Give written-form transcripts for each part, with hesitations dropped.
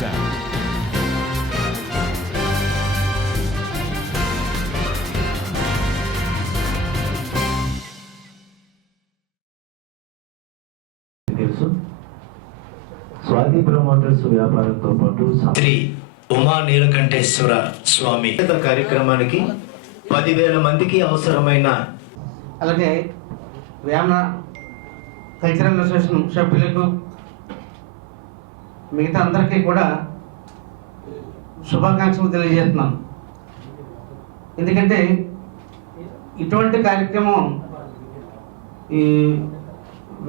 sound. Swathi promoters వ్యాపారంతో పాటు శ్రీ ఉమా నీలకంఠేశ్వర స్వామి కార్యక్రమానికి 10,000 మందికి అవసరమైన అలాగే వేమన కల్చరల్ అసోసియేషన్ సభ్యులకు మిగతా అందరికీ కూడా శుభాకాంక్షలు తెలియజేస్తున్నాను. ఎందుకంటే ఇటువంటి కార్యక్రమం ఈ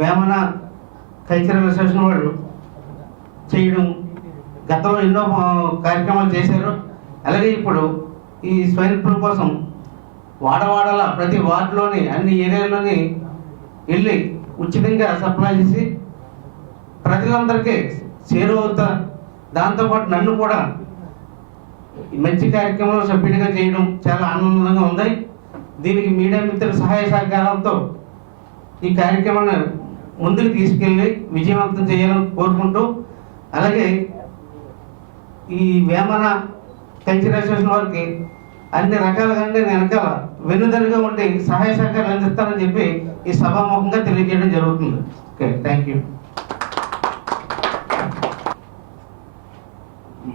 వేమన కల్చరల్ అసోసియేషన్ వాళ్ళు చేయడం, గతంలో ఎన్నో కార్యక్రమాలు చేశారు. అలాగే ఇప్పుడు ఈ స్వైన్ ఫ్లూ కోసం వాడవాడల ప్రతి వార్డులోని అన్ని ఏరియాల్లోని వెళ్ళి ఉచితంగా సప్లై చేసి ప్రజలందరికీ చేరువవుతా, దాంతోపాటు నన్ను కూడా మంచి కార్యక్రమంలో సభ్యుడిగా చేయడం చాలా ఆనందంగా ఉంది. దీనికి మీడియా మిత్రుల సహాయ సహకారాలతో ఈ కార్యక్రమాన్ని ముందుకు తీసుకెళ్ళి విజయవంతం చేయాలని కోరుకుంటూ, అలాగే ఈ వేమన కల్చరల్ అసోసియేషన్ వారికి అన్ని రకాలుగా వెనకాల వెన్నుదన్నుగా ఉండి సహాయ సహకారాలు అందిస్తారని చెప్పి ఈ సభాముఖంగా తెలియజేయడం జరుగుతుంది. Okay, thank you.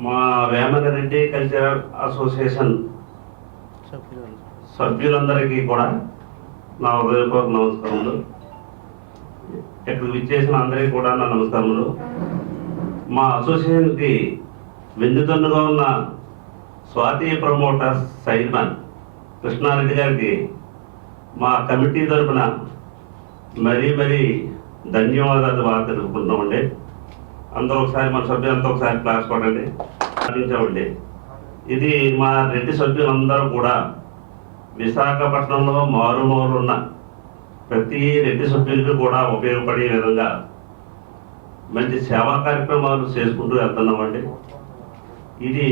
మా వేమన రెడ్డి కల్చరల్ అసోసియేషన్ సభ్యులందరికీ కూడా నా హృదయపూర్వక నమస్కారములు. ఇక్కడికి విచ్చేసిన అందరికీ కూడా నా నమస్కారములు. మా అసోసియేషన్కి వెన్నుదన్నుగా ఉన్న స్వాతి ప్రమోటర్స్ చైర్మన్ కృష్ణారెడ్డి గారికి మా కమిటీ తరఫున మరీ ధన్యవాదాలు తెలుపుకుంటామండి. అందరూ ఒకసారి మన సభ్యులంతా ఒకసారి క్లాస్ కొట్టండి, సాధించామండి. ఇది మా రెడ్డి సభ్యులందరూ కూడా విశాఖపట్నంలో మారుమూలున్న ప్రతి రెడ్డి సభ్యులకి కూడా ఉపయోగపడే విధంగా మంచి సేవా కార్యక్రమాలు చేసుకుంటూ వెళ్తున్నామండి. ఇది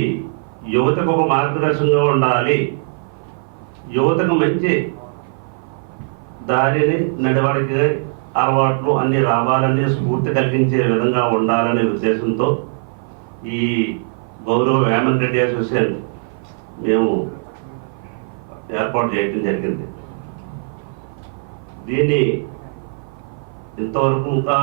యువతకు ఒక మార్గదర్శకంగా ఉండాలి, యువతకు మంచి దారిని నడవడికి అలవాట్లు అన్ని రావాలని స్ఫూర్తి కలిగించే విధంగా ఉండాలనే ఉద్దేశంతో ఈ గౌరవ వేమన రెడ్డి అసోసియేషన్ మేము ఏర్పాటు చేయడం జరిగింది. దీన్ని ఇంతవరకు ఇంకా